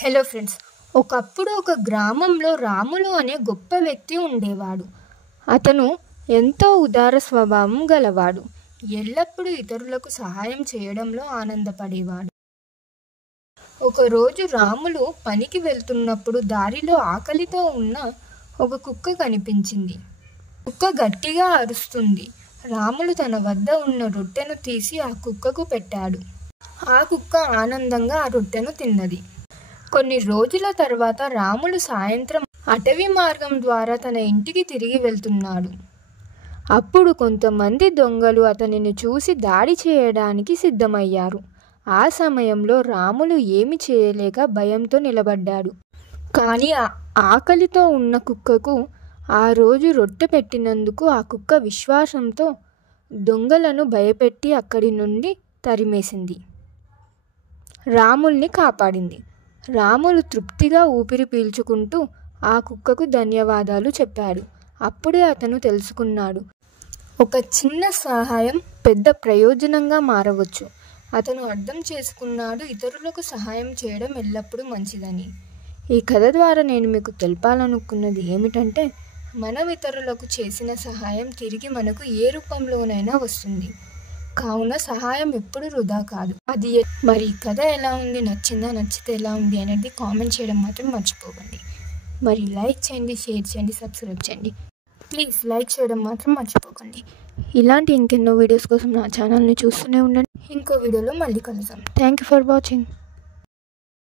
Hello friends, ఒకప్పుడు ఒక గ్రామంలో రాములు అనే గొప్ప వ్యక్తి ఉండేవాడు. అతను ఎంతో ఉదార స్వభావం గలవాడు. ఎల్లప్పుడూ ఇతరులకు సహాయం చేయడంలో ఆనందపడేవాడు. ఒకరోజు రాములు పనికి వెళ్తున్నప్పుడు దారిలో ఆకలితో ఉన్న ఒక కుక్క కనిపించింది. కుక్క గట్టిగా అరుస్తుంది. రాములు తన వద్ద ఉన్న రొట్టెను తీసి ఆ కుక్కకు పెట్టాడు. ఆ కుక్క ఆనందంగా ఆ రొట్టెను తిన్నది. కొన్ని రోజుల తర్వాత రాములు సాయంత్రం అటవీ మార్గం ద్వారా తన ఇంటికి తిరిగి వెళ్తున్నాడు. అప్పుడు కొంతమంది దొంగలు అతనిని చూసి దాడి చేయడానికి సిద్ధమయ్యారు. ఆ సమయంలో రాములు ఏమి చేయలేక భయంతో నిలబడ్డాడు. కానీ ఆకలితో ఉన్న కుక్కకు ఆ రోజు రొట్టె పెట్టినందుకు ఆ కుక్క విశ్వాసంతో దొంగలను భయపెట్టి అక్కడి నుండి తరిమేసింది. రాముల్ని కాపాడింది. రాములు తృప్తిగా ఊపిరి పీల్చుకుంటూ ఆ కుక్కకు ధన్యవాదాలు చెప్పాడు. అప్పుడే అతను తెలుసుకున్నాడు, ఒక చిన్న సహాయం పెద్ద ప్రయోజనంగా మారవచ్చు. అతను అర్థం చేసుకున్నాడు, ఇతరులకు సహాయం చేయడం ఎల్లప్పుడూ మంచిదని. ఈ కథ ద్వారా నేను మీకు తెలపాలనుకున్నది ఏమిటంటే, మనం ఇతరులకు చేసిన సహాయం తిరిగి మనకు ఏ రూపంలోనైనా వస్తుంది. కావున సహాయం ఎప్పుడు వృధా కాదు. మరి కథ ఎలా ఉంది, నచ్చిందా, నచ్చితే ఎలా ఉంది అనేది కామెంట్ చేయడం మాత్రం మర్చిపోకండి. మరి లైక్ చేయండి, షేర్ చేయండి, సబ్స్క్రైబ్ చేయండి. ప్లీజ్ లైక్ చేయడం మాత్రం మర్చిపోకండి. ఇలాంటి ఇంకెన్నో వీడియోస్ కోసం నా ఛానల్ని చూస్తూనే ఉండండి. ఇంకో వీడియోలో మళ్ళీ కలుద్దాం. Thank you for watching.